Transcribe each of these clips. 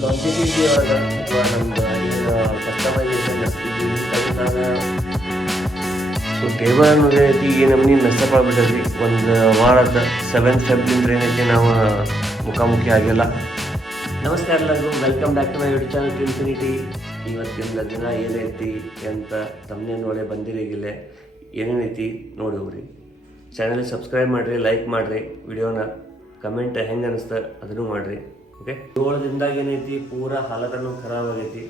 ಲಾಂಜಿಟಿವಿಟಿ ಒಳಗೆ ಅಥವಾ ನಮ್ದು ಏನು ಕಸ್ಟಮೈಸೇಷನ್ ಇದರಿಂದ ಸೊ ಟೇಬಲ್ ಅನ್ನೋದು ಏನೈತಿ ಈ ನಮ್ನಿ ಮೆಸ್ಸಪ್ ಆಗ್ಬಿಟ್ಟೈತಿ. ಒಂದು ವಾರದ 7th ಫೆಬ್ರವರಿ ಏನೈತಿ ನಾವು ಮುಖಾಮುಖಿ ಆಗಿಲ್ಲ. ನಮಸ್ಕಾರ ಎಲ್ಲರಿಗೂ, welcome back to my YouTube channel Infinity. ಇವತ್ತಿನ ದಿನ ಏನೈತಿ ಅಂತ ತಮ್ಮನೇ ನೋಡೇ ಬಂದಿರಿಗಿಲ್ಲ, ಏನೇನೈತಿ ನೋಡಿ ಹೋಗ್ರಿ. ಚಾನಲ್ಗೆ ಸಬ್ಸ್ಕ್ರೈಬ್ ಮಾಡಿರಿ, ಲೈಕ್ ಮಾಡಿರಿ, ವಿಡಿಯೋನ ಕಮೆಂಟ್ ಹೆಂಗೆ ಅನಿಸ್ತಾ ಅದನ್ನು ಮಾಡಿರಿ. ಓಕೆ, 7 ದಿನದಾಗ ಏನೈತಿ ಪೂರಾ ಹಾಲತನೂ ಖರಾಬ್ ಆಗೈತಿ.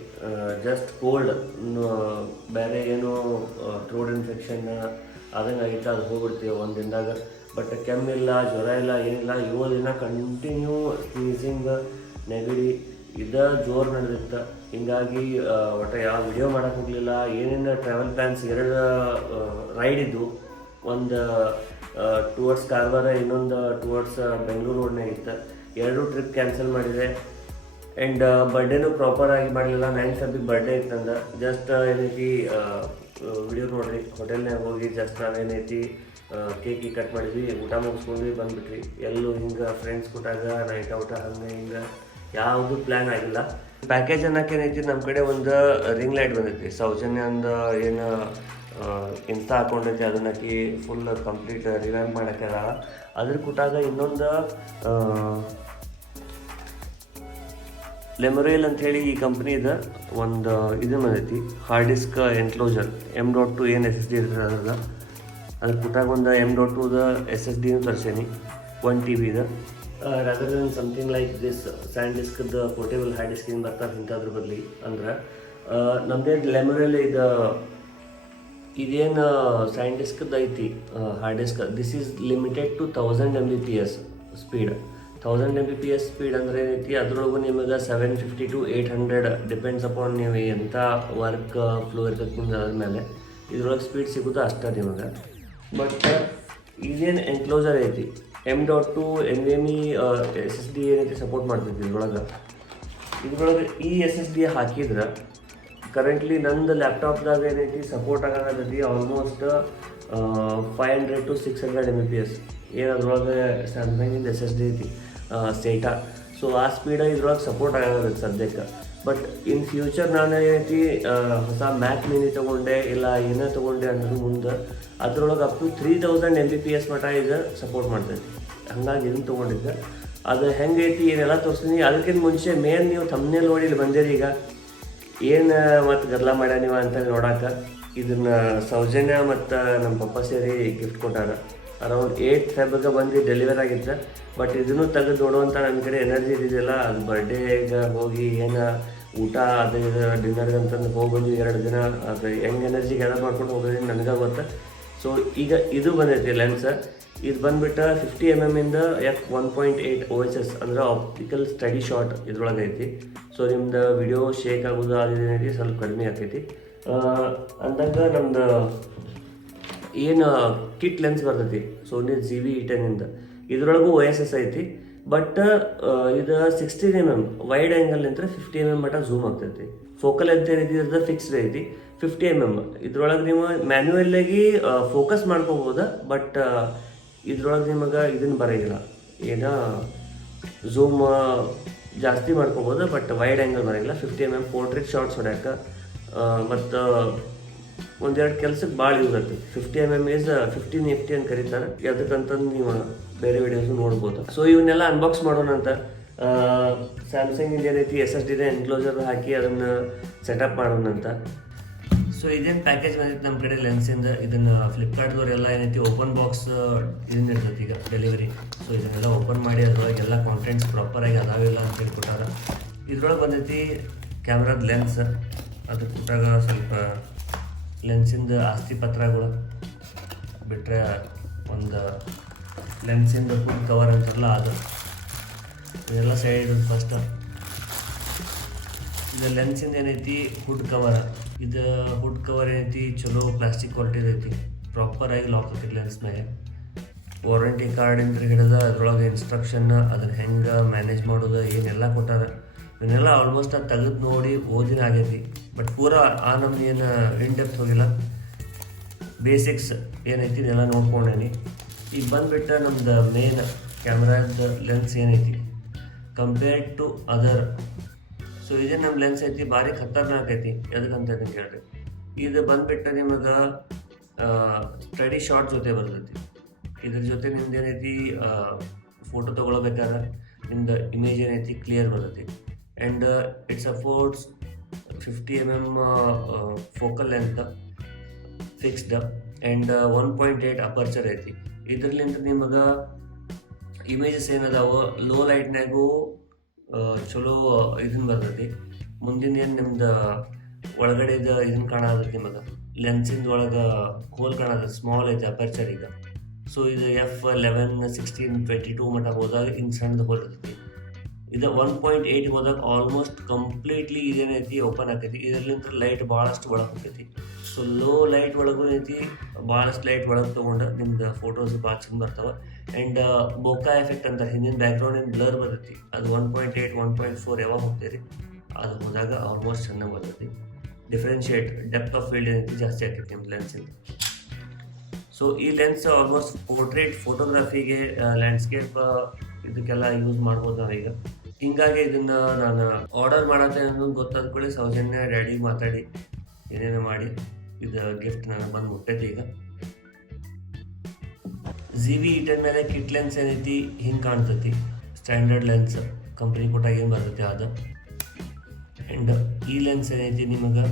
ಜಸ್ಟ್ ಕೋಲ್ಡ್, ಬೇರೆ ಏನು ಥ್ರೋಟ್ ಇನ್ಫೆಕ್ಷನ್ ಆದಂಗೆ ಆಗೈತೆ, ಅದು ಹೋಗ್ಬಿಡ್ತೀವಿ ಒಂದು ದಿನದಾಗ. ಬಟ್ ಕೆಮ್ಮಿಲ್ಲ, ಜ್ವರ ಇಲ್ಲ, ಏನಿಲ್ಲ. 7 ದಿನ ಕಂಟಿನ್ಯೂ ಸ್ನೀಸಿಂಗ್, ನೆಗಡಿ ಇದ ಜೋರು ನಡೆದಿತ್ತು. ಹಿಂಗಾಗಿ ಒಟ್ಟು ಯಾವ ವಿಡಿಯೋ ಮಾಡೋಕೆ ಹೋಗಲಿಲ್ಲ. ಏನೇನು ಟ್ರಾವೆಲ್ ಪ್ಲ್ಯಾನ್ಸ್ 2 ರೈಡ್ ಇದ್ದು, ಒಂದು ಟುವರ್ಡ್ಸ್ ಕಾರವಾರ, ಇನ್ನೊಂದು ಟುವರ್ಡ್ಸ್ ಬೆಂಗಳೂರು ರೋಡ್ನಾಗ ಇತ್ತು. 2 ಟ್ರಿಪ್ ಕ್ಯಾನ್ಸಲ್ ಮಾಡಿದೆ. ಆ್ಯಂಡ್ ಬರ್ಡೇನೂ ಪ್ರಾಪರಾಗಿ ಮಾಡಲಿಲ್ಲ. 9th ಫೆಬ್ರವರಿ ಬರ್ಡೇ ಇತ್ತಂದ. ಜಸ್ಟ್ ಏನೈತಿ ವಿಡಿಯೋ ನೋಡ್ರಿ, ಹೋಟೆಲ್ನಾಗ ಹೋಗಿ ಜಸ್ಟ್ ನಾವೇನೈತಿ ಕೇಕ್ ಕಟ್ ಮಾಡಿದ್ವಿ, ಊಟ ಮುಗಿಸ್ಕೊಂಡ್ವಿ, ಬಂದುಬಿಟ್ವಿ. ಎಲ್ಲೂ ಹಿಂಗೆ ಫ್ರೆಂಡ್ಸ್ ಕೂಟಾಗ ನೈಟ್ ಔಟ ಹಂಗೆ ಹಿಂಗೆ ಯಾವುದು ಪ್ಲ್ಯಾನ್ ಆಗಿಲ್ಲ. ಪ್ಯಾಕೇಜ್ ಅನ್ನೋಕೆ ಏನೈತಿ, ನಮ್ಮ ಕಡೆ ಒಂದು ರಿಂಗ್ ಲೈಟ್ ಬಂದೈತಿ ಸೌಜನ್ಯ ಅಂದ ಏನು ಇನ್ಸ್ಟಾ ಹಾಕೊಂಡೈತಿ, ಅದನ್ನಕಿ ಫುಲ್ ಕಂಪ್ಲೀಟ್ ರಿವ್ಯಾಂಪ್ ಮಾಡೋಕ್ಕೆ ಅದ್ರ ಕೂಟಾಗ ಇನ್ನೊಂದು ಲೆಮೊರೇಲ್ ಅಂಥೇಳಿ ಈ ಕಂಪ್ನಿದ ಒಂದು ಇದು ಬಂದೈತಿ, ಹಾರ್ಡ್ ಡಿಸ್ಕ್ ಎನ್ಕ್ಲೋಜರ್ M.2 ಏನು SSD ಇರ್ತದೆ ಅದ್ರ ಕೂಟಾಗ ಒಂದು M.2 SSDನೂ ತರಿಸೇನಿ, 1 TB rather than something like this ಸ್ಯಾಂಡ್ ಡಿಸ್ಕ್ದ ಪೋರ್ಟೇಬಲ್ ಹಾರ್ಡ್ ಡಿಸ್ಕ್ ಏನು ಬರ್ತಾರೆ ಇಂಥದ್ರ ಬದಲಿ. ಅಂದ್ರೆ ನಮ್ಮದೇನು ಲೆಮೊರೇಲ್ ಇದೇನು ಸ್ಯಾಂಡ್ ಡಿಸ್ಕ್ದು ಐತಿ hard disk, this is limited to 1000 Mbps speed. 1000 Mbps speed ಅಂದರೆ ಏನೈತಿ, ಅದ್ರೊಳಗೂ ನಿಮಗೆ 750 to 800 ಡಿಪೆಂಡ್ಸ್ ಅಪಾನ್ ನೀವು ಎಂಥ ವರ್ಕ್ ಫ್ಲೋ ಇರ್ತದೆ ಅದ್ರ ಮೇಲೆ ಇದ್ರೊಳಗೆ ಸ್ಪೀಡ್ ಸಿಗೋದು ಅಷ್ಟೇ ನಿಮಗೆ. ಬಟ್ ಇದೇನು ಎನ್ಕ್ಲೋಸರ್ ಐತಿ M.2 NVMe SSD ಏನೈತಿ ಸಪೋರ್ಟ್ ಮಾಡ್ತೈತಿ ಇದ್ರೊಳಗೆ ಈ SSD ಹಾಕಿದ್ರೆ ಕರೆಂಟ್ಲಿ ನಂದು ಲ್ಯಾಪ್ಟಾಪ್ದಾಗ ಏನೈತಿ ಸಪೋರ್ಟ್ ಆಗೋದೈತಿ ಆಲ್ಮೋಸ್ಟ್ 500 to 600 Mbps. ಏನು ಅದ್ರೊಳಗೆ ಸ್ಯಾಮ್ಸಂಗಿಂದ SSD ಐತಿ ಸೇಟಾ. ಸೊ ಆ ಸ್ಪೀಡ ಇದ್ರೊಳಗೆ ಸಪೋರ್ಟ್ ಆಗೋದೈತಿ ಸದ್ಯಕ್ಕೆ. ಬಟ್ ಇನ್ ಫ್ಯೂಚರ್ ನಾನು ಏನೈತಿ ಹೊಸ ಮ್ಯಾಕ್ ಮಿನಿ ತೊಗೊಂಡೆ ಇಲ್ಲ ಏನೇ ತೊಗೊಂಡೆ ಅನ್ನೋದು ಮುಂದೆ ಅದ್ರೊಳಗೆ ಅಪ್ ಟು 3000 Mbps ಮಟ್ಟ ಇದು ಸಪೋರ್ಟ್ ಮಾಡ್ತೈತಿ. ಹಂಗಾಗಿ ಇದನ್ನು ತೊಗೊಂಡಿದ್ದೆ. ಅದು ಹೆಂಗೈತಿ ಏನೆಲ್ಲ ತೋರಿಸ್ತೀನಿ. ಅದಕ್ಕಿಂತ ಮುಂಚೆ ಮೇನ್ ನೀವು ಥಂಬ್ನೇಲ್ ನೋಡಿ ಇಲ್ಲಿ ಬಂದಿರಿ. ಈಗ ಏನು ಮತ್ತು ಗದ್ದಲ ಮಾಡ್ಯ ನೀವು ಅಂತ ನೋಡೋಕೆ ಇದನ್ನು ಸೌಜನ್ಯ ಮತ್ತು ನಮ್ಮ ಪಪ್ಪ ಸೇರಿ ಗಿಫ್ಟ್ ಕೊಟ್ಟಾರ. ಅರೌಂಡ್ 8th ಫೆಬ್ರವರಿಗೆ ಬಂದು ಡೆಲಿವರ್ ಆಗಿತ್ತು. ಬಟ್ ಇದನ್ನು ತೆಗೆದು ನೋಡುವಂಥ ನನ್ನ ಕಡೆ ಎನರ್ಜಿ ಇದ್ದಿದ್ದಿಲ್ಲ. ಅದು ಬರ್ಡೇಗೆ ಹೋಗಿ ಏನು ಊಟ ಅದು ಇದು ಡಿನ್ನರ್ಗೆ ಅಂತಂದು ಹೋಗೋದು 2 ದಿನ, ಅದು ಹೆಂಗೆ ಎನರ್ಜಿ ಗ್ಯಾದರ್ ಮಾಡ್ಕೊಂಡು ಹೋಗೋದು ನನಗೆ ಗೊತ್ತು. ಸೊ ಈಗ ಇದು ಬಂದೈತಿ ಲೆನ್ಸ್. ಇದು ಬಂದುಬಿಟ್ಟು 50 mm ಇಂದ f1.8 OHS ಅಂದರೆ ಆಪ್ಟಿಕಲ್ ಸ್ಟಡಿ ಶಾಟ್ ಇದ್ರೊಳಗೆ ಐತಿ. ಸೊ ನಿಮ್ದು ವಿಡಿಯೋ ಶೇಕ್ ಆಗೋದು ಅದೇನೈತಿ ಸ್ವಲ್ಪ ಕಡಿಮೆ ಆಗ್ತೈತಿ. ಅಂದಾಗ ನಮ್ದು ಏನು ಕಿಟ್ ಲೆನ್ಸ್ ಬರ್ತೈತಿ ಸೋನಿ ZV-E10 ಇಂದ, ಇದ್ರೊಳಗೂ OSS ಐತಿ. ಬಟ್ ಇದು 16 mm ವೈಡ್ ಆ್ಯಂಗಲ್ ನಿಂತ್ರೆ 50 mm ಮಟ್ಟ ಝೂಮ್ ಆಗ್ತೈತಿ. ಫೋಕಲ್ ಅಂತ ಏನೈತಿ ಇದ್ರ ಫಿಕ್ಸ್ಡ್ ಐತಿ 50 mm. ಇದ್ರೊಳಗೆ ನೀವು ಮ್ಯಾನ್ಯುವಲ್ಲಾಗಿ ಫೋಕಸ್ ಮಾಡ್ಕೋಬೋದು. ಬಟ್ ಇದ್ರೊಳಗೆ ನಿಮಗೆ ಇದನ್ನು ಬರೋಂಗಿಲ್ಲ, ಏನೋ ಝೂಮ್ ಜಾಸ್ತಿ ಮಾಡ್ಕೋಬೋದು. ಬಟ್ ವೈಡ್ ಆ್ಯಂಗಲ್ ಬರೋಂಗಿಲ್ಲ. 50 mm ಪೋರ್ಟ್ರೇಟ್ ಶಾರ್ಟ್ಸ್ ಹೊಡ್ಯಾಕ ಮತ್ತು ಒಂದೆರಡು ಕೆಲಸಕ್ಕೆ ಭಾಳ ಯೂಸ್ ಆಗ್ತದೆ. 50 mm ಈಸ್ 1550 ಅಂತ ಕರೀತಾರೆ. ಅದಕ್ಕಂತಂದು ನೀವು ಬೇರೆ ವಿಡಿಯೋಸ್ ನೋಡ್ಬೋದು. ಸೊ ಇವನ್ನೆಲ್ಲ ಅನ್ಬಾಕ್ಸ್ ಮಾಡೋಣ ಅಂತ ಸ್ಯಾಮ್ಸಂಗ್ ಏನೈತಿ SSD ಎನ್ಕ್ಲೋಸರ್ ಹಾಕಿ ಅದನ್ನು ಸೆಟಪ್ ಮಾಡೋಣ ಅಂತ. ಸೊ ಇದೇನು ಪ್ಯಾಕೇಜ್ ಬಂದಿತ್ತು ನಮ್ಮ ಕಡೆ ಲೆನ್ಸಿಂದ. ಇದನ್ನು ಫ್ಲಿಪ್ಕಾರ್ಟ್ದವರೆಲ್ಲ ಏನೈತಿ ಓಪನ್ ಬಾಕ್ಸ್ ಇದನ್ನ ಇರ್ತೈತಿ ಈಗ ಡೆಲಿವರಿ. ಸೊ ಇದನ್ನೆಲ್ಲ ಓಪನ್ ಮಾಡಿ ಅದ್ರೊಳಗೆ ಎಲ್ಲ ಕಾಂಟೆಂಟ್ಸ್ ಪ್ರಾಪರಾಗಿ ಅದಾವಿಲ್ಲ ಅಂತ ಹೇಳ್ಕೊಟ್ಟಾರ. ಇದ್ರೊಳಗೆ ಬಂದೈತಿ ಕ್ಯಾಮ್ರಾದ ಲೆನ್ಸ್, ಅದು ಕೊಟ್ಟಾಗ ಸ್ವಲ್ಪ ಲೆನ್ಸಿಂದ ಆಸ್ತಿ ಪತ್ರಗಳು ಬಿಟ್ಟರೆ ಒಂದು ಲೆನ್ಸಿಂದ ಫುಲ್ ಕವರ್ ಅಂತಾರಲ್ಲ ಅದು, ಇದೆಲ್ಲ ಸೈಡ್ ಫಸ್ಟ್. ಇದು ಲೆನ್ಸಿಂದ ಏನೈತಿ ಹುಡ್ ಕವರ್. ಇದು ಹುಡ್ ಕವರ್ ಏನೈತಿ ಚಲೋ ಪ್ಲಾಸ್ಟಿಕ್ ಕ್ವಾಲಿಟಿದು ಐತಿ, ಪ್ರಾಪರಾಗಿ ಲಾಕ್ ಆಗ್ತೈತಿ ಲೆನ್ಸ್ ಮೇಲೆ. ವಾರಂಟಿ ಕಾರ್ಡಿಂದ ಹಿಡಿದ ಅದರೊಳಗೆ ಇನ್ಸ್ಟ್ರಕ್ಷನ್, ಅದನ್ನು ಹೆಂಗೆ ಮ್ಯಾನೇಜ್ ಮಾಡೋದು ಏನೆಲ್ಲ ಕೊಟ್ಟಾರ. ಇವನ್ನೆಲ್ಲ ಆಲ್ಮೋಸ್ಟ್ ಅದು ತೆಗೆದು ನೋಡಿ ಓದಿನ ಆಗೈತಿ. ಬಟ್ ಪೂರಾ ಆ ನಮ್ದು ಏನು ಇನ್ ಡೆಪ್ತ್ ಹೋಗಿಲ್ಲ, ಬೇಸಿಕ್ಸ್ ಏನೈತಿ ಇದೆಲ್ಲ ನೋಡ್ಕೊಂಡೇನಿ. ಈಗ ಬಂದುಬಿಟ್ಟು ನಮ್ದು ಮೇನ್ ಕ್ಯಾಮ್ರಾದ ಲೆನ್ಸ್ ಏನೈತಿ ಕಂಪೇರ್ಡ್ ಟು ಅದರ್ ಸೊ ಇದೇ ನಮ್ಮ ಲೆನ್ಸ್ ಐತಿ ಭಾರಿ ಖತರ್ನಾಕ್ ಐತಿ. ಎದಕ್ಕಂತ ಕೇಳ್ರಿ, ಇದು ಬಂದ್ಬಿಟ್ಟು ನಿಮಗೆ ಸ್ಟಡಿ ಶಾರ್ಟ್ ಜೊತೆ ಬರ್ತೈತಿ. ಇದ್ರ ಜೊತೆ ನಿಮ್ದು ಏನೈತಿ ಫೋಟೋ ತೊಗೊಳ್ಬೇಕಾದ್ರೆ ನಿಮ್ದು ಇಮೇಜ್ ಏನೈತಿ ಕ್ಲಿಯರ್ ಬರ್ತೈತಿ. And it's affords 50 mm focal length fixed and 1.8 aperture ಐತಿ. ಇದ್ರಲಿಂದ ನಿಮಗೆ ಇಮೇಜಸ್ ಏನದಾವು ಲೋ ಲೈಟ್ನಾಗೂ ಚಲೋ ಇದನ್ನು ಬರ್ತೈತಿ. ಮುಂದಿನ ಏನು ನಿಮ್ದು ಒಳಗಡೆದು ಇದನ್ನು ಕಾಣತೈತಿ, ನಿಮಗೆ ಲೆನ್ಸಿಂದ ಒಳಗೆ ಹೋಲ್ ಕಾಣತೈತಿ, ಸ್ಮಾಲ್ ಐತಿ ಅಪರ್ಚರ್ ಈಗ. ಸೊ ಇದು F11, 16, 22 ಮಟ್ಟ ಹೋದಾಗ ಹಿಂಗೆ ಸಣ್ಣದು ಹೋಲ್ ಇರ್ತೈತಿ. ಇದು 1.8 ಹೋದಾಗ ಆಲ್ಮೋಸ್ಟ್ ಕಂಪ್ಲೀಟ್ಲಿ ಇದೇನೈತಿ ಓಪನ್ ಆಕೈತಿ. ಇದರ್ಲಿಂದ ಲೈಟ್ ಭಾಳಷ್ಟು ಒಳಗೆ ಹೋಗ್ತೈತಿ. ಸೊ ಲೋ ಲೈಟ್ ಒಳಗೂ ಐತಿ, ಭಾಳಷ್ಟು ಲೈಟ್ ಒಳಗೆ ತೊಗೊಂಡು ನಿಮ್ದು ಫೋಟೋಸ್ ಭಾಳ ಚಂದ ಬರ್ತಾವೆ. ಆ್ಯಂಡ್ ಬೋಕಾ ಎಫೆಕ್ಟ್ ಅಂತ ಹಿಂದಿನ ಬ್ಯಾಕ್ಗ್ರೌಂಡಿನ ಬ್ಲರ್ ಬರ್ತೈತಿ, ಅದು 1.8, 1.4 ಯಾವಾಗ ಹೋಗ್ತೀರಿ ಅದು ಹೋದಾಗ ಆಲ್ಮೋಸ್ಟ್ ಚೆನ್ನಾಗಿ ಬರ್ತೈತಿ. ಡಿಫ್ರೆನ್ಷಿಯೇಟ್ ಡೆಪ್ತ್ ಆಫ್ ಫೀಲ್ಡ್ ಏನೈತಿ ಜಾಸ್ತಿ ಆಕೈತಿ ನಿಮ್ಮ ಲೆನ್ಸಿಂದ. ಸೊ ಈ ಲೆನ್ಸ್ ಆಲ್ಮೋಸ್ಟ್ ಪೋರ್ಟ್ರೇಟ್ ಫೋಟೋಗ್ರಫಿಗೆ, ಲ್ಯಾಂಡ್ಸ್ಕೇಪ್ ಇದಕ್ಕೆಲ್ಲ ಯೂಸ್ ಮಾಡ್ಬೋದು ನಾವೀಗ. ಹಿಂಗಾಗಿ ಇದನ್ನು ನಾನು ಆರ್ಡರ್ ಮಾಡತ್ತೇನೆ ಅನ್ನೋದು ಗೊತ್ತಾದ ಕೂಡ ಸೌಜನ್ಯ ಡ್ಯಾಡಿಗೆ ಮಾತಾಡಿ ಏನೇನೋ ಮಾಡಿ ಇದು ಗಿಫ್ಟ್ ನನಗೆ ಬಂದು ಮುಟ್ಟೈತಿ. ಈಗ ZV-E10 ಮೇಲೆ ಕಿಟ್ ಲೆನ್ಸ್ ಏನೈತಿ ಹಿಂಗೆ ಕಾಣ್ತೈತಿ. ಸ್ಟ್ಯಾಂಡರ್ಡ್ ಲೆನ್ಸ್ ಕಂಪ್ನಿ ಕೊಟ್ಟಾಗ ಏನು ಬರ್ತೈತಿ ಅದು. ಆ್ಯಂಡ್ ಈ ಲೆನ್ಸ್ ಏನೈತಿ ನಿಮಗೆ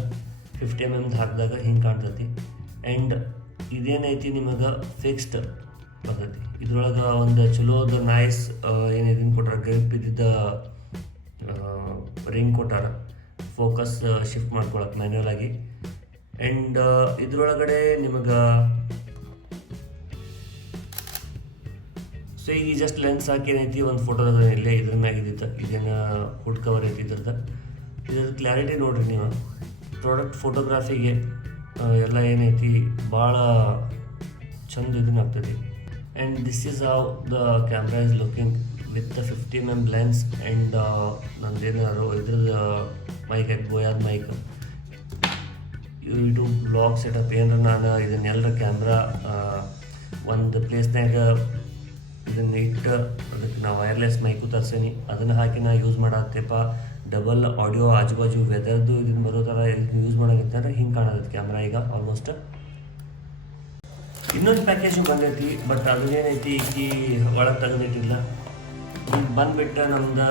50 mm ಹಾಕಿದಾಗ ಹಿಂಗೆ ಕಾಣ್ತೈತಿ. ಆ್ಯಂಡ್ ಇದೇನೈತಿ ನಿಮಗೆ ಫಿಕ್ಸ್ಡ್ ಬರ್ತೈತಿ. ಇದ್ರೊಳಗೆ ಒಂದು ಚಲೋದು ನೈಸ್ ಏನಿದನ್ನು ಕೊಟ್ಟಾರ, ಗ್ರಿಪ್ ಇದ್ದಿದ್ದ ರಿಂಗ್ ಕೊಟ್ಟಾರ ಫೋಕಸ್ ಶಿಫ್ಟ್ ಮಾಡ್ಕೊಳಕ್ಕೆ ಮ್ಯಾನ್ಯಲ್ ಆಗಿ. ಆ್ಯಂಡ್ ಇದ್ರೊಳಗಡೆ ನಿಮಗೆ ಸೊ ಈಗ ಜಸ್ಟ್ ಲೆನ್ಸ್ ಹಾಕಿ ಏನೈತಿ ಒಂದು ಫೋಟೋದಾಗ ಇಲ್ಲೇ ಇದ್ರ ಮ್ಯಾಗಿದ್ದಿತ್ತು. ಇದೇನು ಹುಡ್ ಕವರ್ ಐತಿ ಇದ್ರದ್ದು ಕ್ಲಾರಿಟಿ ನೋಡಿರಿ ನೀವು. ಪ್ರಾಡಕ್ಟ್ ಫೋಟೋಗ್ರಾಫಿಗೆ ಎಲ್ಲ ಏನೈತಿ ಭಾಳ ಚಂದ ಇದನ್ನ ಆಗ್ತದೆ. And this is how the camera is looking with the 50 mm lens. And ನಂದೇನಾದ್ರು ಇದ್ರದ್ದು ಮೈಕ್ ಐತಿ, ಬೋಯಾದ ಮೈಕ್. ಯೂಟ್ಯೂಬ್ ಬ್ಲಾಗ್ ಸೆಟಪ್ ಏನಾರ ನಾನು ಇದನ್ನೆಲ್ಲರ ಕ್ಯಾಮ್ರಾ ಒಂದು ಪ್ಲೇಸ್ನಾಗ ಇದನ್ನು ಇಟ್ಟು ಅದಕ್ಕೆ ನಾ ವೈರ್ಲೆಸ್ ಮೈಕು ತರ್ಸೀನಿ. ಅದನ್ನು ಹಾಕಿ ನಾ ಯೂಸ್ ಮಾಡತ್ತೇಪ. ಡಬಲ್ ಆಡಿಯೋ ಆಜು ಬಾಜು ವೆದರ್ದು ಇದನ್ನು ಬರೋ ಥರ ಯೂಸ್ ಮಾಡೋಕಂತಾರೆ ಹಿಂಗೆ ಕಾಣತೈತಿ ಕ್ಯಾಮ್ರಾ ಈಗ ಆಲ್ಮೋಸ್ಟ್. ಇನ್ನೊಂದು ಪ್ಯಾಕೇಜು ಬಂದೈತಿ, ಬಟ್ ಅದೇನೈತಿ ಈ ಒಳಗೆ ತೆಗೆದಿಟ್ಟಿಲ್ಲ. ಈಗ ಬಂದುಬಿಟ್ಟು ನಮ್ದು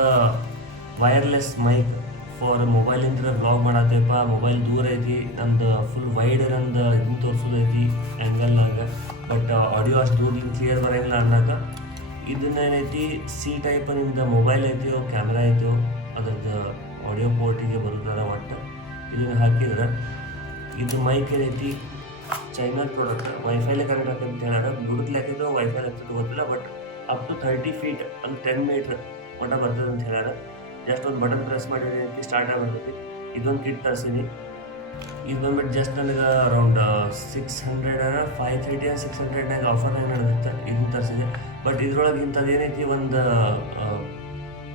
ವೈರ್ಲೆಸ್ ಮೈಕ್ ಫಾರ್ ಮೊಬೈಲಿಂದ ಬ್ಲಾಗ್ ಮಾಡತ್ತೇಪ. ಮೊಬೈಲ್ ದೂರ ಐತಿ, ನಮ್ದು ಫುಲ್ ವೈಡ್ ನಂದು ಇದನ್ನು ತೋರಿಸೋದೈತಿ ಆ್ಯಂಗಲ್ನಾಗ. ಬಟ್ ಆಡಿಯೋ ಅಷ್ಟು ದೂರದಿಂದ ಕ್ಲಿಯರ್ ಬರೋಂಗಿಲ್ಲ ಅನ್ನೋಕ ಇದನ್ನೇನೈತಿ C ಟೈಪ್ ನಿಮ್ದು ಮೊಬೈಲ್ ಐತಿಯೋ ಕ್ಯಾಮ್ರಾ ಐತಿಯೋ ಅದ್ರದ್ದು ಆಡಿಯೋ ಪೋರ್ಟಿಗೆ ಬರುತ್ತಾರ ಒಟ್ಟು ಇದನ್ನು ಹಾಕಿದ್ರೆ. ಇದು ಮೈಕ್ ಏನೈತಿ ಚೈನಾ ಪ್ರಾಡಕ್ಟ್, ವೈಫೈಲೇ ಕನೆಕ್ಟ್ ಆಗ್ತದೆ ಅಂತ ಹೇಳೋಣ. ಬ್ಲೂಟೂತ್ ಹಾಕಿದ್ರು ವೈಫೈ ಆಗ್ತದೆ ಗೊತ್ತಿಲ್ಲ, ಬಟ್ ಅಪ್ ಟು 30 feet ಅಂದ್ರೆ 10 meter ಮಟ್ಟ ಬರ್ತದೆ ಅಂತ ಹೇಳೋಣ. ಜಸ್ಟ್ ಒಂದು ಬಟನ್ ಪ್ರೆಸ್ ಮಾಡಿದ್ರೆ ಸ್ಟಾರ್ಟ್ ಆಗಿರ್ತೈತಿ. ಇದೊಂದು ಕಿಟ್ ತರಿಸೀನಿ. ಇದು ಬಂದ್ಬಿಟ್ಟು ಜಸ್ಟ್ ನನಗೆ ಅರೌಂಡ್ 600 530 and 600 ಆಫರ್ನಾಗ ನಡೆದಿತ್ತು. ಇದನ್ನು ತರಿಸಿದೆ. ಬಟ್ ಇದ್ರೊಳಗೆ ಇಂಥದ್ದು ಏನೈತಿ ಒಂದು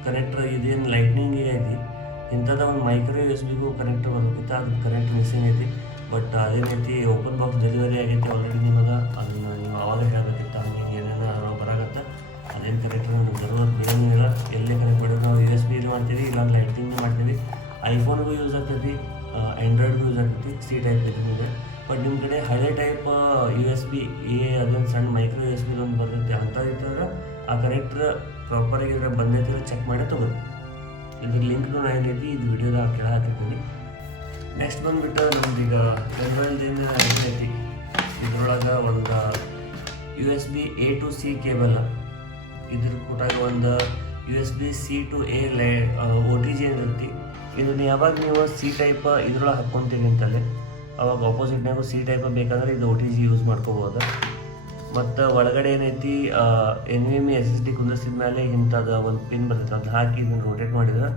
ಕನೆಕ್ಟ್ರ್ ಇದೇನು ಲೈಟ್ನಿಂಗ್ ಐತಿ, ಇಂಥದ್ದು ಒಂದು ಮೈಕ್ರೋ USB-ಗೂ ಕನೆಕ್ಟರ್ ಬರ್ಬೇಕಿತ್ತು. ಅದು ಕನೆಕ್ಟ್ ಮಿಸ್ಸಿಂಗ್ ಐತಿ. ಬಟ್ ಅದೇನೈತಿ ಓಪನ್ ಬಾಕ್ಸ್ ಡೆಲಿವರಿ ಆಗೈತಿ ಆಲ್ರೆಡಿ ನಿಮಗೆ. ಅದನ್ನು ನೀವು ಆವಾಗ ಹೇಳಬೇಕಿತ್ತು. ಹಂಗೆ ಏನೇನೋ ಬರಾಗತ್ತೆ. ಅದೇನು ಕನೆಕ್ಟರ್ ನಮ್ಗೆ ಜರೂರತ್ ಬೀಳಂಗಿಲ್ಲ. ಎಲ್ಲೇ ಕನೆಕ್ಟ್ ಮಾಡಿದ್ರೆ ನಾವು USB ಮಾಡ್ತೀವಿ, ಇಲ್ಲ ಲೈಟಿಂಗ್ ಮಾಡ್ತೀವಿ. ಐಫೋನ್ಗೂ ಯೂಸ್ ಆಗ್ತೈತಿ, ಆ್ಯಂಡ್ರಾಯ್ಡ್ಗೂ ಯೂಸ್ ಆಗ್ತೈತಿ. C ಟೈಪ್ ಐತಿ ನಿಮಗೆ. ಬಟ್ ನಿಮ್ಮ ಕಡೆ ಹಳೆ ಟೈಪ್ USB ಅದೊಂದು ಸಣ್ಣ ಮೈಕ್ರೋ USB ಒಂದು ಬರ್ತೈತಿ. ಅಂಥದ್ದು ಇತ್ತಂದ್ರೆ ಆ ಕನೆಕ್ಟ್ರ್ ಪ್ರಾಪರಾಗಿ ಇದ್ರೆ ಬಂದೈತಿ ಚೆಕ್ ಮಾಡಿ ತೊಗೊಳಿ. ಇದ್ರ ಲಿಂಕ್ನು ನಾನು ಏನೈತಿ ಇದು ವಿಡಿಯೋದಾಗ ಕೆಳಗೆ ಹಾಕಿರ್ತೀನಿ. ನೆಕ್ಸ್ಟ್ ಬಂದುಬಿಟ್ಟು ನಮ್ದೀಗ ಮೊಬೈಲ್ದಿಂದ ಐತಿ. ಇದ್ರೊಳಗೆ ಒಂದು USB A to C cable, ಇದ್ರ ಕೊಟ್ಟಾಗ ಒಂದು USB-C to A OTG ಇರ್ತೈತಿ. ಇದನ್ನು ಯಾವಾಗ ನೀವು C ಟೈಪ್ ಇದ್ರೊಳಗೆ ಹಾಕ್ಕೊತೀವಿ ಅಂತಲೇ ಅವಾಗ ಆಪೋಸಿಟ್ನಾಗೂ C ಟೈಪ್ ಬೇಕಂದ್ರೆ ಇದು OTG ಯೂಸ್ ಮಾಡ್ಕೋಬೋದು. ಮತ್ತು ಒಳಗಡೆ ಏನೈತಿ NVMe SSD ಕುಂದಿಸಿದ ಮೇಲೆ ಇಂಥದ್ದು ಒಂದು ಪಿನ್ ಬರ್ತೈತೆ, ಅದು ಹಾಕಿ ಇದನ್ನು ರೋಟೇಟ್ ಮಾಡಿದ್ರೆ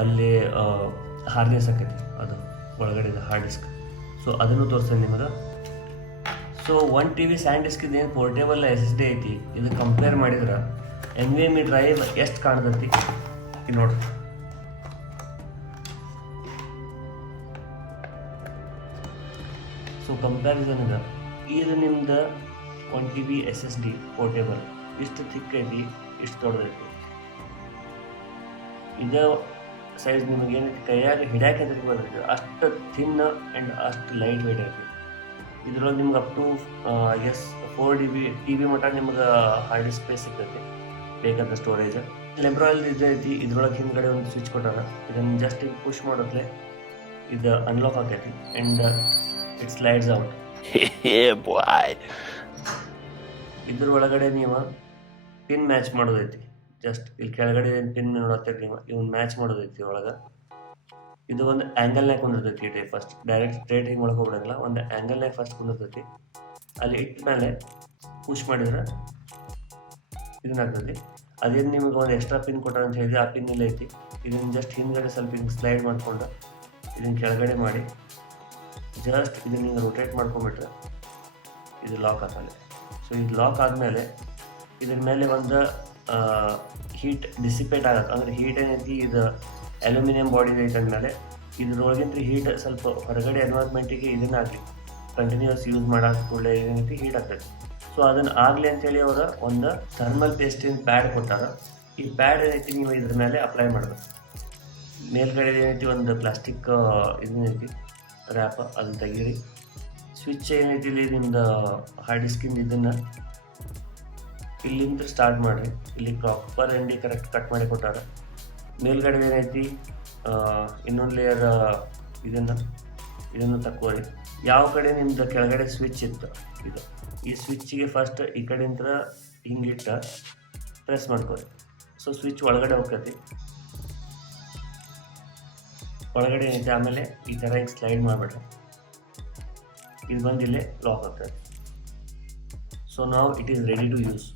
ಅಲ್ಲಿ ಹಾರ್ನೆಸ್ ಆಕೈತಿ ಅದು ಒಳಗಡೆ ಹಾರ್ಡ್ ಡಿಸ್ಕ್. ಸೊ ಅದನ್ನು ತೋರಿಸ್ತೇನೆ ನಿಮಗೆ. ಸೊ 1 TB ಸ್ಯಾಂಡ್ ಡಿಸ್ಕ್ ಇದೇನು ಪೋರ್ಟೇಬಲ್ SSD ಐತಿ, ಇದು ಕಂಪೇರ್ ಮಾಡಿದ್ರೆ NVMe ಡ್ರೈವ್ ಎಷ್ಟು ಕಾಣ್ತೈತಿ ನೋಡ್ರಿ. ಸೊ ಕಂಪ್ಯಾರಿಸನ್ ಇದೆ. ಇದು ನಿಮ್ದು 1 TB SSD ಪೋರ್ಟೇಬಲ್ ಇಷ್ಟು ಥಿಕ್ ಐತಿ, ಇಷ್ಟು ದೊಡ್ಡದೈತಿ. ಇದು ಸೈಜ್ ನಿಮಗೆ ಏನೈತಿ ಕೈಯಾಗ ಹಿಡ್ಯಾಕೆ ಬರ್ತೈತಿ ಅಷ್ಟು ಥಿನ್ ಆ್ಯಂಡ್ ಅಷ್ಟು ಲೈಟ್ ವೆಯ್ಟ್ ಐತಿ. ಇದ್ರೊಳಗೆ ನಿಮ್ಗೆ ಅಪ್ ಟು ಎಸ್ 4 GB ಮಟ್ಟ ನಿಮ್ಗೆ ಹಾರ್ಡ್ ಡಿಸ್ಕ್ ಸ್ಪೇಸ್ ಸಿಗ್ತೈತಿ ಬೇಕಾದ ಸ್ಟೋರೇಜ್. ಲೆಬ್ರಾಯ್ಲ್ ಇದು ಐತಿ, ಇದ್ರೊಳಗೆ ಹಿಂದ್ಗಡೆ ಒಂದು ಸ್ವಿಚ್ ಕೊಟ್ಟಾರ. ಇದನ್ನು ಜಸ್ಟ್ ಈಗ ಪುಷ್ ಮಾಡೋದ್ಲೆ ಇದು ಅನ್ಲಾಕ್ ಆಗೈತಿ ಆ್ಯಂಡ್ ಇಟ್ ಸ್ಲೈಡ್ಸ್ ಔಟ್. ಇದ್ರ ಒಳಗಡೆ ನೀವು ಪಿನ್ ಮ್ಯಾಚ್ ಮಾಡೋದೈತಿ. ಜಸ್ಟ್ ಇಲ್ಲಿ ಕೆಳಗಡೆ ಪಿನ್ ನೋಡತ್ತೀರಿ ನೀವು, ಇವನ್ ಮ್ಯಾಚ್ ಮಾಡೋದೈತಿ ಒಳಗೆ. ಇದು ಒಂದು ಆ್ಯಂಗಲ್ನಾಗ ಕುಂದಿರ್ತೈತಿ ಈ ಟೈಪ್. ಫಸ್ಟ್ ಡೈರೆಕ್ಟ್ ಸ್ಟ್ರೇಟ್ ಹಿಂಗೆ ಒಳಗೆ ಹೋಗ್ಬಿಡಂಗಿಲ್ಲ, ಒಂದು ಆ್ಯಂಗಲ್ನಾಗ ಫಸ್ಟ್ ಕುಂದಿರ್ತೈತಿ. ಅಲ್ಲಿ ಇಟ್ಟ ಮೇಲೆ ಪುಷ್ ಮಾಡಿದ್ರೆ ಇದನ್ನಾಗ್ತೈತಿ. ಅದೇನು ನಿಮಗೆ ಒಂದು ಎಕ್ಸ್ಟ್ರಾ ಪಿನ್ ಕೊಟ್ಟಾರ ಅಂತ ಹೇಳಿದ್ರೆ ಆ ಪಿನ್ ಇಲ್ಲ ಐತಿ. ಇದನ್ನು ಜಸ್ಟ್ ಹಿಂದ್ಗಡೆ ಸ್ವಲ್ಪ ಹಿಂಗೆ ಸ್ಲೈಡ್ ಮಾಡಿಕೊಂಡು ಇದನ್ನು ಕೆಳಗಡೆ ಮಾಡಿ ಜಸ್ಟ್ ಇದನ್ನು ಹಿಂಗೆ ರೊಟೇಟ್ ಮಾಡ್ಕೊಂಬಿಟ್ರೆ ಇದು ಲಾಕ್ ಆಗ್ತದೆ. ಸೊ ಇದು ಲಾಕ್ ಆದಮೇಲೆ ಇದ್ರ ಮೇಲೆ ಒಂದು ಹೀಟ್ ಡಿಸಿಪೇಟ್ ಆಗುತ್ತೆ. ಅಂದರೆ ಹೀಟ್ ಏನೈತಿ, ಇದು ಅಲ್ಯೂಮಿನಿಯಂ ಬಾಡಿ ಐತೆ ಅಂದಮೇಲೆ ಇದ್ರೊಳಗಿಂತ ಹೀಟ್ ಸ್ವಲ್ಪ ಹೊರಗಡೆ ಎನ್ವೈರ್ಮೆಂಟಿಗೆ ಇದನ್ನಾಗಲಿ ಕಂಟಿನ್ಯೂಸ್ ಯೂಸ್ ಮಾಡೋದು ಕೂಡಲೇ ಏನೈತಿ ಹೀಟ್ ಆಗ್ತೈತಿ. ಸೊ ಅದನ್ನು ಆಗಲಿ ಅಂತೇಳಿ ಅವರು ಒಂದು ಥರ್ಮಲ್ ಪೇಸ್ಟಿನ ಪ್ಯಾಡ್ ಕೊಟ್ಟಾರ. ಈ ಪ್ಯಾಡ್ ಏನೈತಿ ನೀವು ಇದ್ರ ಮೇಲೆ ಅಪ್ಲೈ ಮಾಡಬೇಕು. ಮೇಲ್ಗಡೆ ಏನೈತಿ ಒಂದು ಪ್ಲಾಸ್ಟಿಕ್ ಇದನ್ನೈತಿ ರ್ಯಾಪ್, ಅದನ್ನು ತೆಗೀರಿ. ಸ್ವಿಚ್ ಏನೈತಿ ಇಲ್ಲಿ ನಿಮ್ದು ಹಾರ್ಡ್ ಡಿಸ್ಕಿಂದ ಇದನ್ನು ಇಲ್ಲಿಂದ ಸ್ಟಾರ್ಟ್ ಮಾಡಿರಿ. ಇಲ್ಲಿ ಪ್ರಾಪರ್ ಎಂಡಿ ಕರೆಕ್ಟ್ ಕಟ್ ಮಾಡಿ ಕೊಟ್ಟಾರ. ಮೇಲ್ಗಡೆ ಏನೈತಿ ಇನ್ನೊಂದು ಲೇಯರ್ ಇದನ್ನು ತಕ್ಕೋರಿ. ಯಾವ ಕಡೆ ನಿಮ್ದು ಕೆಳಗಡೆ ಸ್ವಿಚ್ ಇತ್ತು ಇದು, ಈ ಸ್ವಿಚ್ಗೆ ಫಸ್ಟ್ ಈ ಕಡೆಯಿಂದ ಹಿಂಗಿಟ್ಟ ಪ್ರೆಸ್ ಮಾಡ್ಕೋರಿ. ಸೊ ಸ್ವಿಚ್ ಒಳಗಡೆ ಹೋಗ್ತೈತಿ, ಒಳಗಡೆ ಏನೈತಿ. ಆಮೇಲೆ ಈ ಥರ ಹಿಂಗೆ ಸ್ಲೈಡ್ ಮಾಡಿಬಿಡ್ರಿ, ಇದು ಬಂದು ಇಲ್ಲೇ ಲಾಕ್ ಆಗ್ತದೆ. ಸೊ ನಾವು it is ready to use.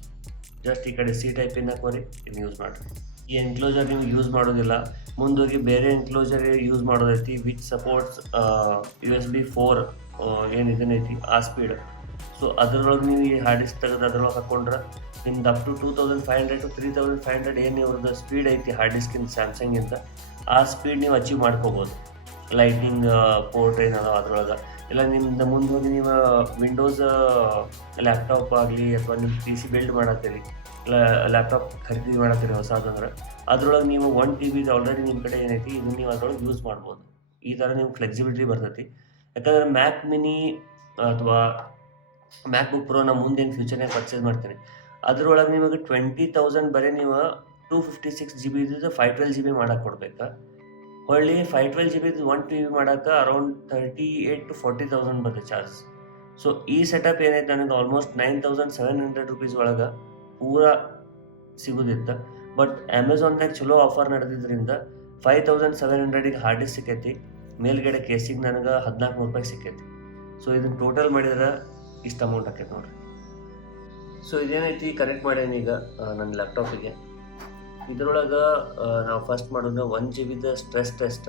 Just ಈ ಕಡೆ ಸಿ ಟೈಪ್ ಇನ್ ಹಾಕೋರಿ, ಇದನ್ನು ಯೂಸ್ ಮಾಡಿರಿ. ಈ ಎನ್ಕ್ಲೋಜರ್ ನೀವು ಯೂಸ್ ಮಾಡೋದಿಲ್ಲ, ಮುಂದೋಗಿ ಬೇರೆ ಎನ್ಕ್ಲೋಜರ್ ಯೂಸ್ ಮಾಡೋದೈತಿ ವಿಚ್ ಸಪೋರ್ಟ್ಸ್ USB 4 ಏನು ಇದನ್ನೈತಿ ಆ ಸ್ಪೀಡ್. ಸೊ ಅದರೊಳಗೆ ನೀವು ಈ ಹಾರ್ಡ್ ಡಿಸ್ಕ್ ತೆಗೆದು ಅದ್ರೊಳಗೆ ಹಾಕೊಂಡ್ರೆ ನಿಮ್ದು ಅಪ್ ಟು 2500 to 3500 ಏನು ಇವ್ರದ್ದು ಸ್ಪೀಡ್ ಐತಿ ಹಾರ್ಡ್ ಡಿಸ್ಕಿಂದ ಸ್ಯಾಮ್ಸಂಗಿಂದ, ಆ ಸ್ಪೀಡ್ ನೀವು ಅಚೀವ್ ಮಾಡ್ಕೋಬೋದು. ಲೈಟ್ನಿಂಗ್ ಪೋರ್ಟ್ ಏನದ ಅದರೊಳಗೆ ಇಲ್ಲ ನಿಮ್ದು ಮುಂದೆ ಹೋಗಿ ನೀವು ವಿಂಡೋಸ್ ಲ್ಯಾಪ್ಟಾಪ್ ಆಗಲಿ ಅಥವಾ ನಿಮ್ಮ PC ಬಿಲ್ಡ್ ಮಾಡತ್ತೀರಿ, ಇಲ್ಲ ಲ್ಯಾಪ್ಟಾಪ್ ಖರೀದಿ ಮಾಡತ್ತೀರಿ ಹೊಸದಂದ್ರೆ ಅದ್ರೊಳಗೆ ನೀವು 1 TB ಆಲ್ರೆಡಿ ನಿಮ್ಮ ಕಡೆ ಏನೈತಿ ಇದನ್ನು ನೀವು ಅದ್ರೊಳಗೆ ಯೂಸ್ ಮಾಡ್ಬೋದು. ಈ ಥರ ನೀವು ಫ್ಲೆಕ್ಸಿಬಿಲಿಟಿ ಬರ್ತೈತಿ. ಯಾಕಂದರೆ ಮ್ಯಾಕ್ ಮಿನಿ ಅಥವಾ ಮ್ಯಾಕ್ ಬುಕ್ ಪ್ರೋ ನಾನು ಮುಂದೆ ಏನು ಫ್ಯೂಚರ್ನಾಗ ಪರ್ಚೇಸ್ ಮಾಡ್ತೀನಿ, ಅದ್ರೊಳಗೆ ನಿಮಗೆ 20,000 ಬರೀ ನೀವು 256 GB ಇದ್ದಿದ್ದು 512 GB ಮಾಡಕ್ಕೆ ಕೊಡ್ಬೇಕಾ. ಹೊಳ್ಳಿ 512 GB 1 TB ಮಾಡೋಕೆ ಅರೌಂಡ್ 38,000 to 40,000 ಬರ್ತದೆ ಚಾರ್ಜ್. ಸೊ ಈ ಸೆಟಪ್ ಏನೈತೆ ನನಗೆ ಆಲ್ಮೋಸ್ಟ್ 9,700 rupees ಒಳಗೆ ಪೂರಾ ಸಿಗೋದಿತ್ತು. ಬಟ್ ಅಮೆಝಾನ್ದಾಗ ಚಲೋ ಆಫರ್ ನಡೆದಿದ್ದರಿಂದ 5,700ಗೆ ಹಾರ್ಡ್ ಡಿಸ್ಕ್ ಸಿಕ್ಕೈತಿ. ಮೇಲ್ಗಡೆ ಕೇಸಿಗೆ ನನಗೆ 1,400 ರೂಪಾಯಿ ಸಿಕ್ಕೈತಿ. ಸೊ ಇದನ್ನು ಟೋಟಲ್ ಮಾಡಿದ್ರೆ ಇಷ್ಟು ಅಮೌಂಟ್ ಆಕೈತೆ ನೋಡಿರಿ. ಸೊ ಇದೇನೈತಿ ಕನೆಕ್ಟ್ ಮಾಡೇನಿ ಈಗ ನನ್ನ ಲ್ಯಾಪ್ಟಾಪಿಗೆ. ಇದರೊಳಗೆ ನಾವು ಫಸ್ಟ್ ಮಾಡೋಣ 1 GB stress test,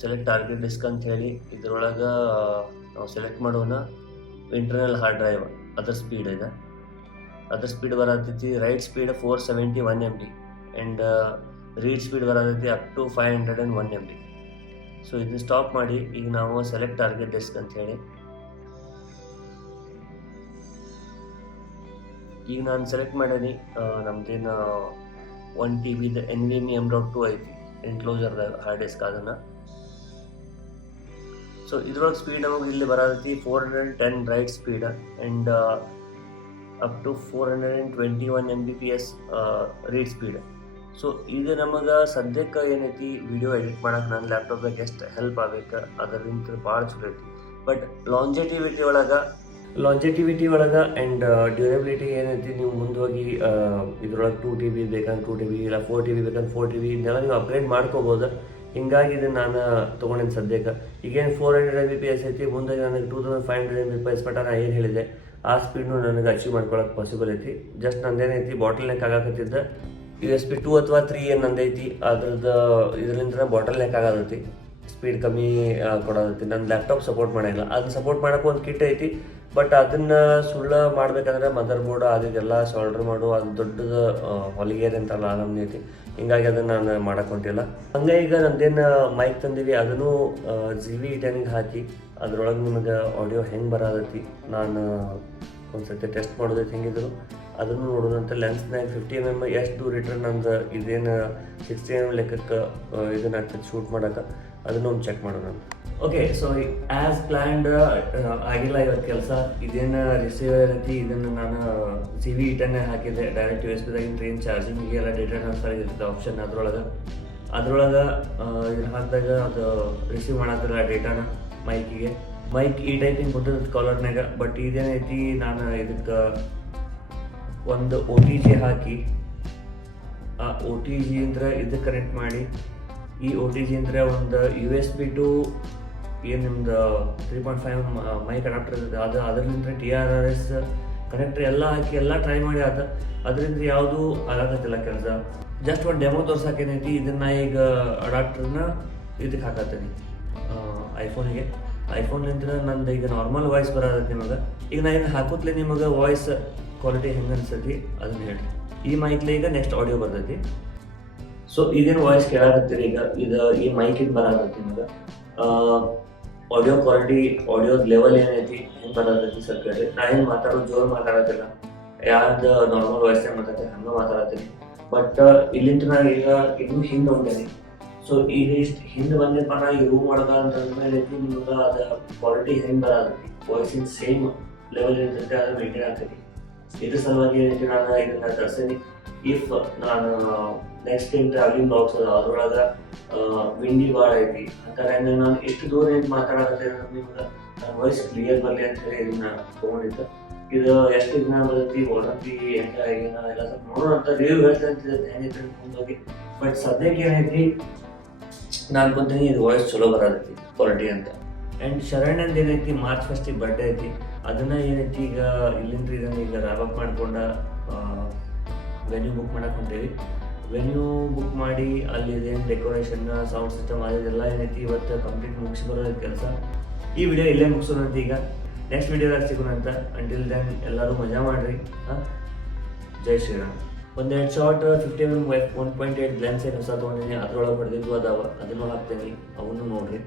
select target disk ಅಂತ ಹೇಳಿ. ಇದರೊಳಗೆ ನಾವು ಸೆಲೆಕ್ಟ್ ಮಾಡೋಣ ಇಂಟರ್ನಲ್ ಹಾರ್ಡ್ ಡ್ರೈವ್, ಅದರ ಸ್ಪೀಡ್ ಇದೆ. ಅದರ ಸ್ಪೀಡ್ ಬರತೈತಿ write speed 471 MB and read speed ಬರತೈತಿ ಅಪ್ ಟು 501 MB. ಸೊ ಇದನ್ನ ಸ್ಟಾಪ್ ಮಾಡಿ ಈಗ ನಾವು ಸೆಲೆಕ್ಟ್ ಟಾರ್ಗೆಟ್ ಡಿಸ್ಕ್ ಅಂತ ಹೇಳಿ ಈಗ ನಾನು ಸೆಲೆಕ್ಟ್ ಮಾಡೀನಿ. ನಮ್ದೇನು 1 TB NVMe M.2 ಐತಿ ಎನ್ಕ್ಲೋಜರ್ದಾಗ ಹಾರ್ಡ್ ಡಿಸ್ಕ್ ಅದನ್ನು. ಸೊ ಇದ್ರೊಳಗೆ ಸ್ಪೀಡ್ ನಮಗೆ ಇಲ್ಲಿ ಬರತೈತಿ 410 write speed and up to 421 Mbps read speed. So ಇದು ನಮಗೆ ಸದ್ಯಕ್ಕೆ ಏನೈತಿ ವಿಡಿಯೋ ಎಡಿಟ್ ಮಾಡೋಕೆ ನನ್ನ ಲ್ಯಾಪ್ಟಾಪ್ದಾಗ ಎಷ್ಟು ಹೆಲ್ಪ್ ಆಗಬೇಕು, ಅದರಿಂದ ಭಾಳ ಚಲೋ ಐತಿ. ಬಟ್ ಲಾಂಜೆಟಿವಿಟಿ ಒಳಗೆ ಆ್ಯಂಡ್ ಡ್ಯೂರಬಿಲಿಟಿ ಏನೈತಿ, ನೀವು ಮುಂದೆ ಹೋಗಿ ಇದ್ರೊಳಗೆ 2 TB ಬೇಕಂದ್ರೆ 2 TB ಇಲ್ಲ 4 TB ಬೇಕಂದ್ರೆ 4 TB ಇದನ್ನೆಲ್ಲ ನೀವು ಅಪ್ಗ್ರೇಡ್ ಮಾಡ್ಕೋಬೋದು. ಹಿಂಗಾಗಿ ಇದನ್ನು ನಾನು ತೊಗೊಂಡಿನಿ ಸದ್ಯಕ್ಕೆ. ಈಗೇನು 400 Mbps ಐತಿ, ಮುಂದೆ ನನಗೆ 2,500 Mbps ಮಟ್ಟ ನಾನು ಏನು ಹೇಳಿದೆ ಆ ಸ್ಪೀಡ್ನು ನನಗೆ ಅಚೀವ್ ಮಾಡ್ಕೊಳಕ್ಕೆ ಪಾಸಿಬಲ್ ಐತಿ. ಜಸ್ಟ್ ನಂದೇನೈತಿ ಬಾಟಲ್ ನೆಕ್ ಆಗಕತ್ತಿದ್ದ USB 2 ಅಥವಾ 3 ಏನು ನಂದೈತಿ ಅದ್ರದ್ದು ಇದರಿಂದ ಬಾಟಲ್ ನೆಕ್ ಆಗತೈತಿ, ಸ್ಪೀಡ್ ಕಮ್ಮಿ ಕೊಡೋದೈತಿ. ನನ್ನ ಲ್ಯಾಪ್ಟಾಪ್ ಸಪೋರ್ಟ್ ಮಾಡಿಲ್ಲ, ಅದನ್ನ ಸಪೋರ್ಟ್ ಮಾಡೋಕೆ ಒಂದು ಕಿಟ್ ಐತಿ. ಬಟ್ ಅದನ್ನು ಸುಳ್ಳು ಮಾಡಬೇಕಂದ್ರೆ ಮದರ್ ಬೋರ್ಡ್ ಅದಕ್ಕೆಲ್ಲ ಸಾಲ್ಡ್ರ್ ಮಾಡು, ಅದು ದೊಡ್ಡದು ಹೊಲಿಗೆರೆ ಅಂತಲ್ಲ ನಮ್ದು ಐತಿ. ಹಿಂಗಾಗಿ ಅದನ್ನು ನಾನು ಮಾಡೋಕೆ ಹೊಂಟಿಲ್ಲ. ಹಂಗೆ ಈಗ ನಂದೇನು ಮೈಕ್ ತಂದೀವಿ ಅದನ್ನು GV10 ಹಾಕಿ ಅದ್ರೊಳಗೆ ನಿಮಗೆ ಆಡಿಯೋ ಹೆಂಗೆ ಬರೋದೈತಿ ನಾನು ಒಂದ್ಸತಿ ಟೆಸ್ಟ್ ಮಾಡೋದೈತೆ ಹೆಂಗಿದ್ರು ಅದನ್ನು ನೋಡೋದಂತ. ಲೆನ್ಸ್ನಾಗ 50 mm ಎಷ್ಟು ದೂರ ಇಟ್ಟರೆ ನಂದು ಇದೇನು 60 mm ಲೆಕ್ಕಕ್ಕೆ ಇದನ್ನ ಆಗ್ತದೆ ಶೂಟ್ ಮಾಡೋಕೆ, ಅದನ್ನು ಒಂದು ಚೆಕ್ ಮಾಡೋಣ. ಓಕೆ, ಸೊ ಆ್ಯಸ್ ಪ್ಲ್ಯಾಂಡ್ ಆಗಿಲ್ಲ ಇವತ್ತು ಕೆಲಸ. ಇದೇನು ರಿಸೀವರ್ ಏನೈತಿ ಇದನ್ನು ನಾನು CV ಇಟನ್ನೇ ಹಾಕಿದ್ದೆ. ಡೈರೆಕ್ಟ್ USB ದಾಗಿನ ಟ್ರೈನ್ ಚಾರ್ಜಿಂಗಿಗೆ ಎಲ್ಲ ಡೇಟಾ ಟ್ರಾನ್ಸ್ಫರ್ ಇರ್ತದೆ ಆಪ್ಷನ್ ಅದ್ರೊಳಗೆ ಇದನ್ನು ಹಾಕಿದಾಗ ಅದು ರಿಸೀವ್ ಮಾಡತ್ತಿಲ್ಲ ಡೇಟಾನ ಮೈಕಿಗೆ. ಮೈಕ್ ಈ ಟೈಪಿಂಗ್ ಕೊಟ್ಟಿದ್ದು ಕಾಲರ್ನಾಗ. ಬಟ್ ಇದೇನೈತಿ ನಾನು ಇದಕ್ಕೆ ಒಂದು OTG ಹಾಕಿ ಆ OTG ಅಂದ್ರೆ ಇದಕ್ಕೆ ಕನೆಕ್ಟ್ ಮಾಡಿ, ಈ OTG ಅಂದರೆ ಒಂದು USB ಟು ಏನು ನಿಮ್ದು 3.5 ಮೈಕ್ ಅಡಾಪ್ಟರ್ ಇರ್ತದೆ ಅದರಿಂದ TRRS ಕನೆಕ್ಟರ್ ಎಲ್ಲ ಹಾಕಿ ಎಲ್ಲ ಟ್ರೈ ಮಾಡಿ ಅದರಿಂದ ಯಾವುದೂ ಆಗತ್ತಿಲ್ಲ ಕೆಲಸ. ಜಸ್ಟ್ ಒಂದು ಡೆಮೋ ತೋರ್ಸಕ್ಕೇನೈತಿ. ಇದನ್ನು ಈಗ ಅಡಾಪ್ಟರ್ನ ಇದಕ್ಕೆ ಹಾಕತ್ತೀನಿ ಐಫೋನ್ಲಿಂದ ನಂದು ಈಗ ನಾರ್ಮಲ್ ವಾಯ್ಸ್ ಬರೋದೈತಿ ನಿಮಗೆ. ಈಗ ನಾ ಇದನ್ನು ಹಾಕೋತ್ಲೆ ನಿಮಗೆ ವಾಯ್ಸ್ ಕ್ವಾಲಿಟಿ ಹೆಂಗೆ ಅನ್ಸತಿ ಅದನ್ನ ಹೇಳಿ. ಈ ಮೈಕ್ಲೆ ಈಗ ನೆಕ್ಸ್ಟ್ ಆಡಿಯೋ ಬರ್ತೈತಿ. ಸೊ ಇದೇನು ವಾಯ್ಸ್ ಕೇಳಾಕತ್ತೀರಿ ಈಗ ಈ ಮೈಕಿಗೆ ಬರಾಕತ್ತಿ ನಿಮಗೆ. ಆಡಿಯೋ ಕ್ವಾಲಿಟಿ ಆಡಿಯೋ ಲೆವೆಲ್ ಏನೈತಿ ಹೆಂಗೆ ಬರಾಕತ್ತಿ ಸ್ವಲ್ಪ ಕೇಳಿ. ನಾ ಏನು ಮಾತಾಡೋದು ಜೋರು ಮಾತಾಡತ್ತಿಲ್ಲ, ಯಾರ್ದು ನಾರ್ಮಲ್ ವಾಯ್ಸ್ನಾಗ ಮಾತಾಡ್ತೀನಿ ಹಂಗೆ ಮಾತಾಡತ್ತೀನಿ. ಬಟ್ ಇಲ್ಲಿಂದ ನಾ ಈಗ ಇನ್ನೂ ಹಿಂದೆ ಹೊಂಟೇನಿ. ಸೊ ಈಗ ಇಷ್ಟು ಹಿಂದೆ ಬಂದಿಪ್ಪ ನಾ ಈ ರೂಮ್ ಒಳಗೆ ಅಂತಂದ್ಮೇಲೆ ನಿಮ್ಗೆ ಅದು ಕ್ವಾಲಿಟಿ ಹೆಂಗೆ ಬರಾಕತ್ತಿ ವಾಯ್ಸಿನ ಸೇಮ್ ಲೆವೆಲ್ ಇರ್ತೈತೆ ಅದು ಮೇಂಟೈನ್ ಆಗ್ತೈತಿ. ಇದ್ರ ಸಲುವಾಗಿ ಏನೈತಿ ನಾನು ಇದನ್ನ ತರ್ಸೀನಿ. ಇಫ್ ನಾನು ನೆಕ್ಸ್ಟ್ ಟೈಮ್ ಟ್ರಾವೆಲಿಂಗ್ ಬ್ಲಾಗ್ಸ್ ಅದ ಅದ್ರೊಳಗೆ ವಿಂಡಿ ಭಾಳ ಐತಿ ಅಂತ ಟೈಮ್ನಾಗ ನಾನು ಎಷ್ಟು ದೂರ ಏನು ಮಾತಾಡಕತ್ತೆ ನಿಮ್ಗೆ ನನ್ನ ವಾಯ್ಸ್ ಕ್ಲಿಯರ್ ಬರಲಿ ಅಂತ ಹೇಳಿ ಇದನ್ನ ತೊಗೊಂಡಿದ್ದೆ. ಇದು ಎಷ್ಟು ದಿನ ಬರ್ತೈತಿ ವಾರಂಟಿ ಹೆಂಗೆ ಆಗಿನ ಎಲ್ಲ ಸ್ವಲ್ಪ ನೋಡೋಣ ಅಂತ ರಿವ್ಯೂ ಹೇಳ್ತಾ ಅಂತಿದ್ದೆ ಹೆಂಗೈತಿ ಮುಂದೋಗಿ. ಬಟ್ ಸದ್ಯಕ್ಕೆ ಏನೈತಿ ನಾನು ಅನ್ಕೊಂತೀನಿ ಇದು ವಾಯ್ಸ್ ಚಲೋ ಬರತೈತಿ ಕ್ವಾಲಿಟಿ ಅಂತ. ಆ್ಯಂಡ್ ಶರಣ್ಯಂದು ಏನೈತಿ March 1 ಬರ್ಡೇ ಐತಿ. ಅದನ್ನು ಏನೈತಿ ಈಗ ಇಲ್ಲಿಂದ ಇದನ್ನು ಈಗ ರ್ಯಾಪ್ ಮಾಡ್ಕೊಂಡ ವೆನ್ಯೂ ಬುಕ್ ಮಾಡಕ್ಕೆ ಹೊಂಟೇವಿ. ವೆನ್ಯೂ ಬುಕ್ ಮಾಡಿ ಅಲ್ಲಿ ಇದೇನು ಡೆಕೋರೇಷನ್ ಸೌಂಡ್ ಸಿಸ್ಟಮ್ ಅದೆಲ್ಲ ಏನೈತಿ ಇವತ್ತು ಕಂಪ್ಲೀಟ್ ಮುಗಿಸಿ ಬರೋದಕ್ಕೆ ಕೆಲಸ. ಈ ವಿಡಿಯೋ ಇಲ್ಲೇ ಮುಗಿಸೋಣಂತ. ಈಗ ನೆಕ್ಸ್ಟ್ ವಿಡಿಯೋದಾಗ ಸಿಗೋಣಂತ. ಅಂಟಿಲ್ ದೆನ್ ಎಲ್ಲರೂ ಮಜಾ ಮಾಡಿರಿ. ಜೈ ಶ್ರೀರಾಮ್. ಒಂದೆರಡು ಶಾರ್ಟ್ 50 mm 1.8 ಲೆನ್ಸ್ ಏನು ಹೊಸ ತೊಗೊಂಡಿನಿ, ಅದ್ರೊಳಗೆ ಹೊಡೆದಿದ್ದು ಅದಾವ, ಅದನ್ನು ಹಾಕ್ತೇನೆ, ಅವನ್ನೂ ನೋಡ್ರಿ.